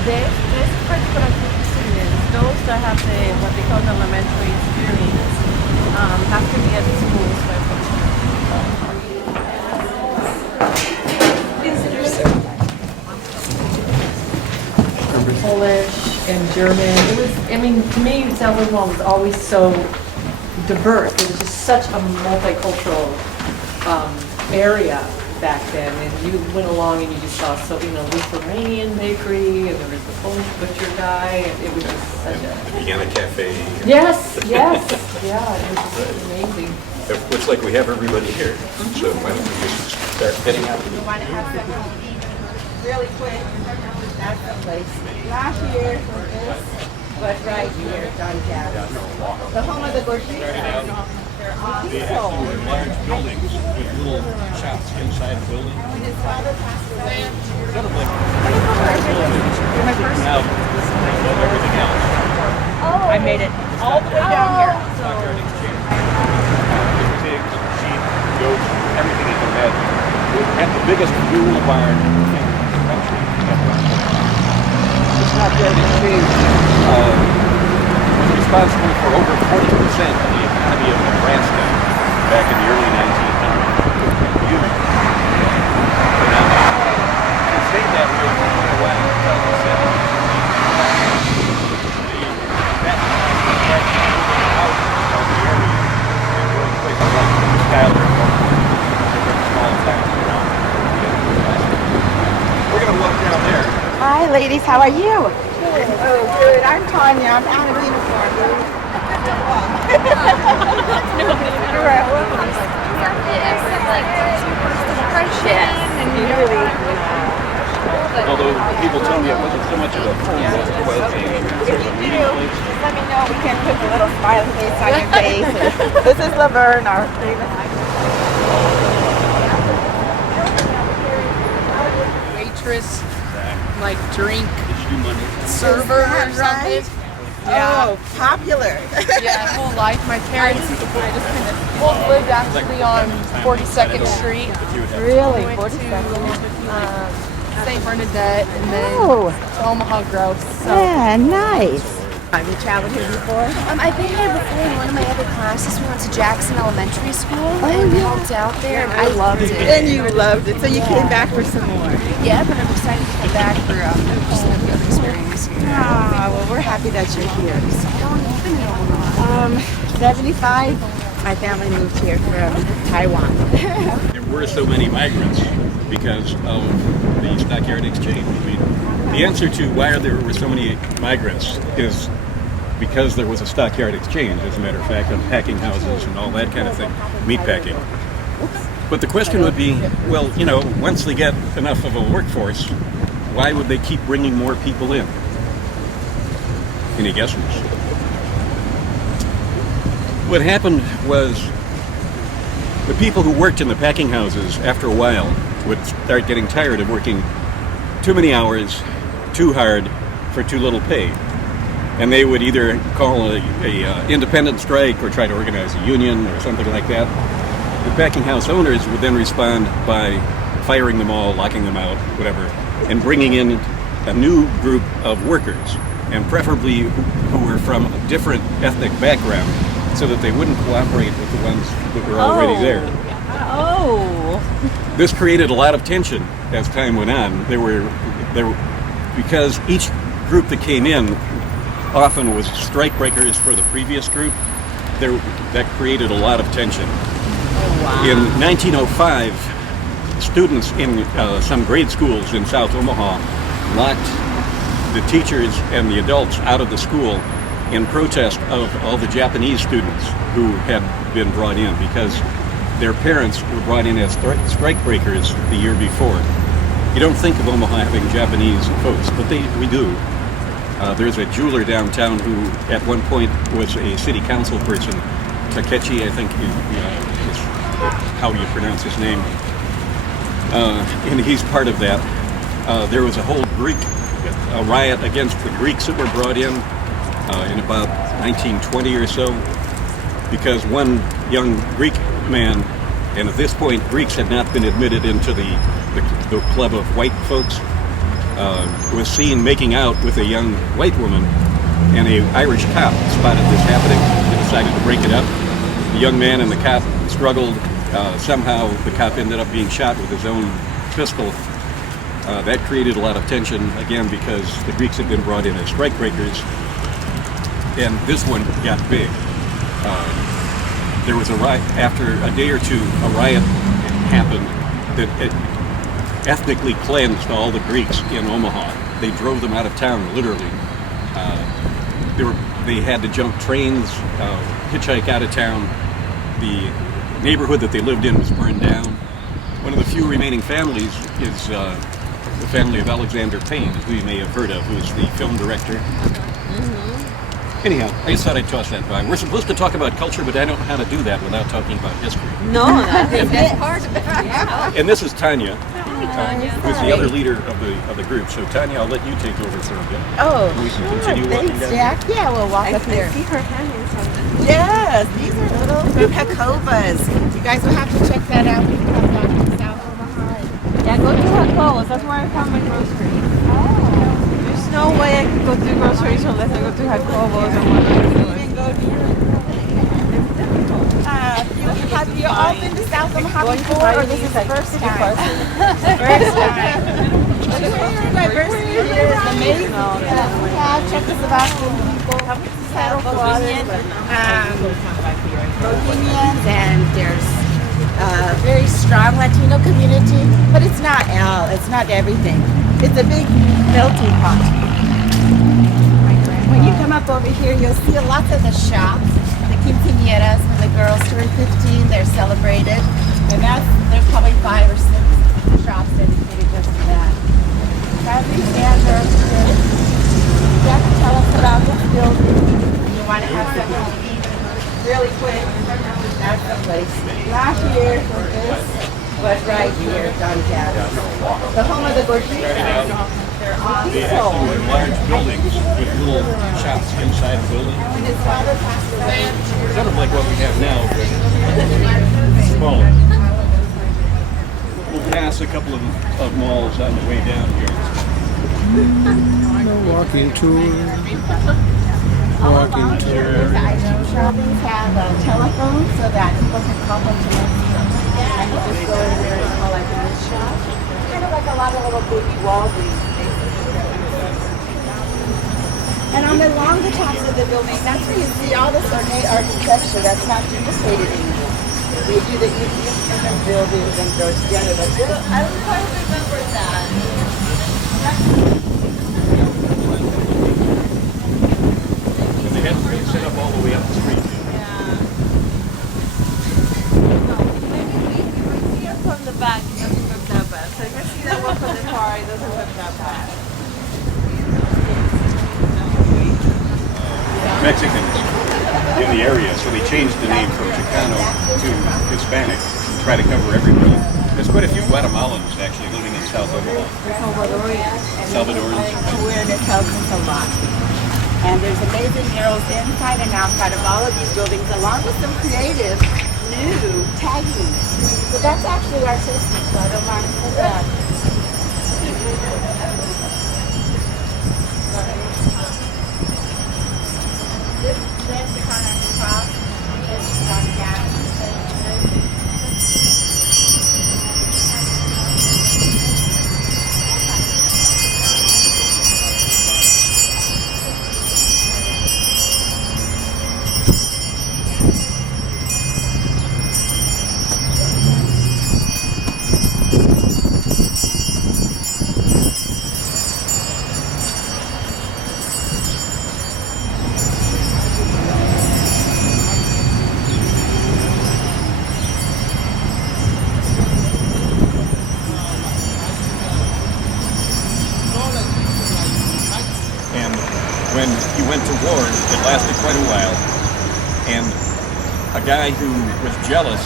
De this particular group of students, those that have what they call the elementary experience, have to be at the schools by Polish and German. It was, I mean, to me, South Omaha was always so diverse. It was just such a multicultural area back then. And you went along and you just saw, so, you know, Lithuanian bakery, and there was the Polish butcher guy, and it was just such a... Vienna Cafe. Yes, yes, yeah, it was just amazing. It looks like we have everybody here, so why don't we just start heading out? You want to have some really quick. That's the place. Last year was this, but right here, John Cabs. The home of the Bushes. They're awesome. They have large buildings with little shops inside the building. When his father passed away. Sort of like now above everything else. I made it all the way down here. Stockyard exchange. Pigs, sheep, goats, everything you can imagine. We have the biggest mule barn in the country. The Stockyard exchange was responsible for over 40% of the economy of Nebraska back in the early 1900s. Huge. It stayed that way for quite a while until the 70s. That moving out of the area and going places like Skyler and different small towns around. We're going to walk down there. Hi, ladies. How are you? Good. Oh, good. I'm Tanya. I'm out of uniform. Although people tell me it wasn't so much of a home as it was a meeting place. Just let me know. We can put a little smiley face on your face. This is Laverne, our favorite. Waitress, like drink server or something. Yeah. Oh, popular. Yeah, my whole life. My parents both lived actually on 42nd Street. Really? Went 42nd? to St. Bernadette and then Oh. to Omaha Gross. So Yeah, nice. Have you traveled here before? I've been here before in one of my other classes. We went to Jackson Elementary School and helped out there, and I loved it. And you loved it, so you came back for some more. Yeah, but I'm excited to come back for just a good experience here. Ah, well, we're happy that you're here. How long have you been in Omaha? 75. My family moved here from Taiwan. There were so many migrants because of the Stockyard exchange. I mean, the answer to why there were so many migrants is because there was a stockyard exchange, as a matter of fact, on packing houses and all that kind of thing, meat packing. But the question would be, well, you know, once they get enough of a workforce, why would they keep bringing more people in? Any guesses? What happened was the people who worked in the packing houses, after a while, would start getting tired of working too many hours, too hard, for too little pay. And they would either call a independent strike or try to organize a union or something like that. The packing house owners would then respond by firing them all, locking them out, whatever, and bringing in a new group of workers, and preferably who were from a different ethnic background, so that they wouldn't cooperate with the ones that were already there. Oh. This created a lot of tension as time went on. Because each group that came in often was strike breakers for the previous group. That created a lot of tension. Oh, wow. In 1905, students in some grade schools in South Omaha locked the teachers and the adults out of the school in protest of all the Japanese students who had been brought in because their parents were brought in as strike breakers the year before. You don't think of Omaha having Japanese folks, but we do. There's a jeweler downtown who at one point was a city council person. Takechi, I think is how you pronounce his name. And he's part of that. There was a whole a riot against the Greeks that were brought in about 1920 or so, because one young Greek man, and at this point Greeks had not been admitted into the club of white folks, was seen making out with a young white woman, and an Irish cop spotted this happening. They decided to break it up. The young man and the cop struggled. Somehow the cop ended up being shot with his own pistol. That created a lot of tension, again, because the Greeks had been brought in as strikebreakers, and this one got big. There was a riot. After a day or two, a riot happened that ethnically cleansed all the Greeks in Omaha. They drove them out of town, literally. They had to jump trains, hitchhike out of town. The neighborhood that they lived in was burned down. One of the few remaining families is the family of Alexander Payne, who you may have heard of, who is the film director. Anyhow, I just thought I'd toss that by. We're supposed to talk about culture, but I don't know how to do that without talking about history. No, that's part of it. And this is Tanya, who's the other leader of the group. So Tanya, I'll let you take over for a bit. Oh, We can sure. continue walking Thanks, down. Jack. Yeah, we'll walk up there. I see her hanging something. Yes, these are little Jacobas. You guys will have to check that out when you come down to South Omaha. Yeah, go to Jacobos. That's where I found my groceries. There's no way I could go to groceries unless I go to Jacobos or one of those. Even go near. Have you all been to South Omaha before, or this is the first time? First time. But the diversity here is amazing. Check us about Bohemians, and there's a very strong Latino community, but it's not everything. It's a big melting pot. When you come up over here, you'll see lots of the shops, the quinceañeras. When the girls turn 15, they're celebrated, and there's probably 5 or 6 shops dedicated just to that. Sadly, Sandra, you have to tell us about this building. You want to have something to eat really quick. That's the place. Last year was this, but right here, Stockyards, the home of the Gorditas. They're awesome. They actually were large buildings with little shops inside the building. When his father passed away, Sort of like what we have now, but smaller. We'll pass a couple of malls on the way down here. Walking tour. all Walking along here, tour. the item shoppings have a telephone so that people can call them to us. And you just go in there and call like in this shop. Kind of like a lot of little baby Walgreens. And on the tops of the building, that's where you see all this ornate architecture that's not duplicated anymore. We do the different buildings and go together, but I don't quite remember that. And they have to set up all the way up the street. Maybe we see it from the back, it doesn't look that bad. So if I see that one from the car, it doesn't look that bad. Mexicans in the area, so they changed the name from Chicano to Hispanic to try to cover everybody. There's quite a few Guatemalans actually living in South Omaha. Salvadorans. Awareness helps us a lot. And there's amazing murals inside and outside of all of these buildings, along with some creative, new tagging. So that's actually artistic, so I don't mind for that. This is the kind of cross. This is on gas. And when he went to war, it lasted quite a while. And a guy who was jealous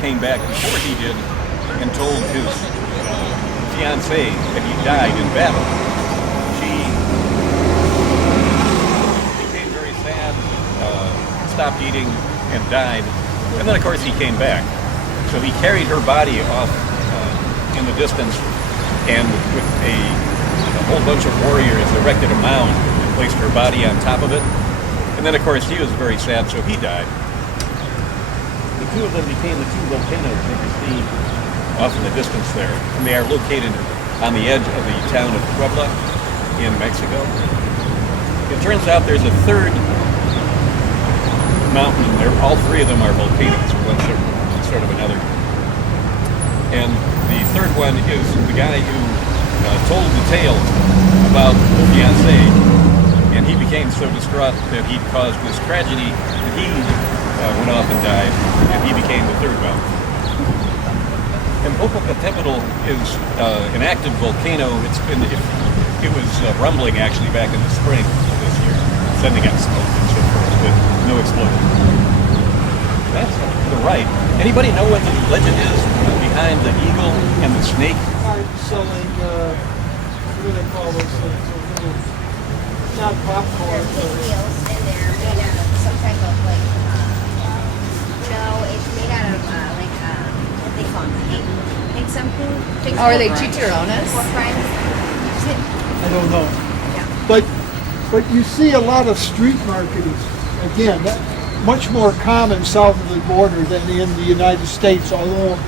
came back before he did and told his fiancée that he died in battle. She became very sad, stopped eating, and died. And then, of course, he came back. So he carried her body off in the distance, and with a a whole bunch of warriors erected a mound and placed her body on top of it. And then, of course, he was very sad, so he died. The two of them became the two volcanoes that you see off in the distance there. And they are located on the edge of the town of Puebla in Mexico. It turns out there's a third mountain. All three of them are volcanoes, one sort of another. And the third one is the guy who told the tale about the fiancée, and he became so distraught that he caused this tragedy that he went off and died, and he became the third mountain. And Popocatépetl is an active volcano. It was rumbling actually back in the spring of this year, sending out smoke and so forth, but no explosion. That's to the right. Anybody know what the legend is behind the eagle and the snake? Selling, what do they call those things? Not popcorn. They're big wheels, and they're made out of some type of like, no, it's made out of what they call pig something. Oh, are they chicharrones? Pork rinds. I don't know. Yeah. But you see a lot of street marketing. Again, much more common south of the border than in the United States, although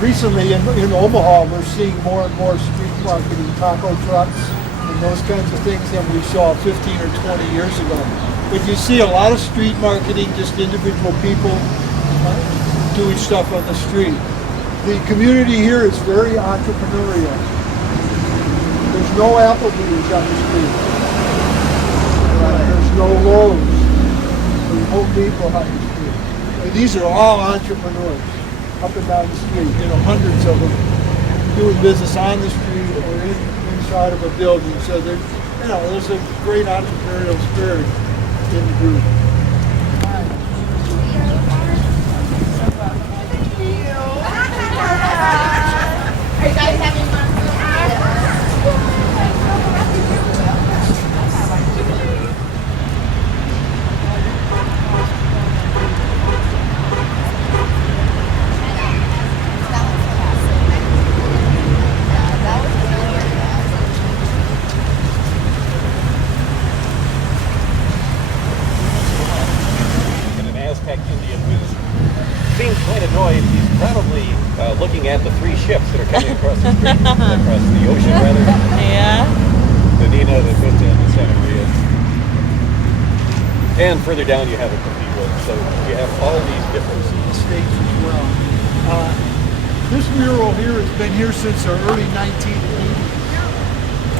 recently in Omaha we're seeing more and more street marketing, taco trucks and those kinds of things than we saw 15 or 20 years ago. But you see a lot of street marketing, just individual people doing stuff on the street. The community here is very entrepreneurial. There's no Applebee's on the street. There's no Lowe's. There's no people on the street. And these are all entrepreneurs up and down the street. Hundreds of them doing business on the street or inside of a building. So there's a great entrepreneurial spirit in the group. Are you guys having fun? Seems quite annoyed. He's probably looking at the three ships that are coming across the street, across the ocean rather. Yeah. The Nina, the Pinta, and the Santa Maria. And further down you have a cathedral. So you have all these different States as well. This mural here has been here since the early 1980s.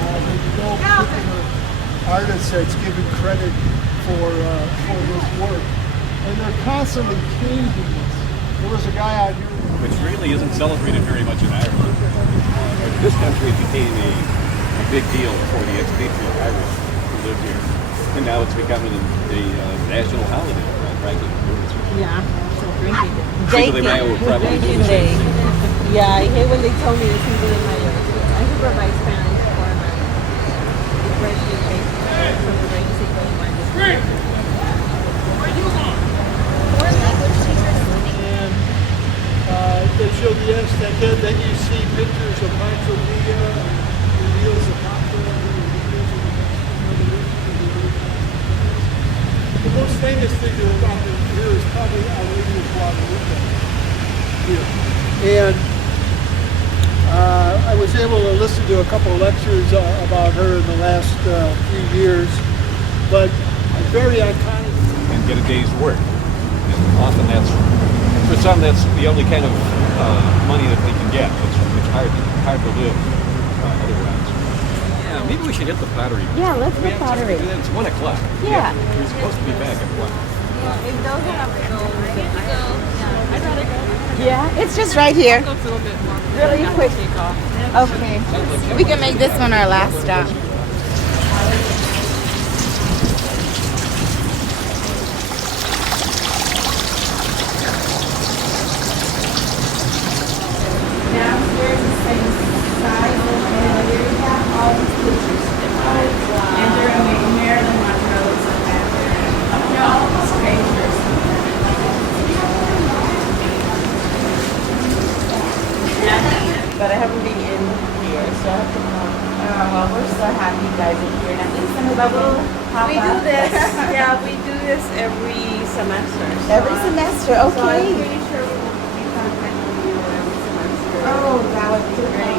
There's no particular artist that's given credit for this work. And they're constantly changing this. There was a guy out here which really isn't celebrated very much in Ireland. This country became a big deal for the expatriate Irish who live here. And now it's becoming a national holiday, frankly. Yeah. So drinking. Cinco de Mayo will probably do the same thing. Yeah, I hate when they tell me it's Cinco de Mayo. I supervise parents for my birthday cake. Celebrate Cinco de Mayo. They show the Aztec head, then you see pictures of Pancho Villa, the wheels of Pancho, the most famous figure on here is probably Our Lady of Guadalupe here. And I was able to listen to a couple of lectures about her in the last few years, but very iconic. And get a day's work. And often for some that's the only kind of money that they can get. It's hard to live otherwise. Yeah, maybe we should hit the pottery. Yeah, let's hit pottery. It's 1 o'clock. Yeah. We're supposed to be back at 1. It doesn't have to go. I'd rather go. Yeah, it's just right here. Go a little bit more. Really quick. Okay. We can make this one our last stop. Downstairs is the same size, and here you have all these pictures. And they're in Maryland, Monroe, and back there. They're all strangers. But I haven't been in here, so I have to know. here. At least some bubble pop We do up. this, yeah, we do this every semester. So Every semester, So I'm okay. pretty sure we will be contacting you every semester. Oh, that would be great.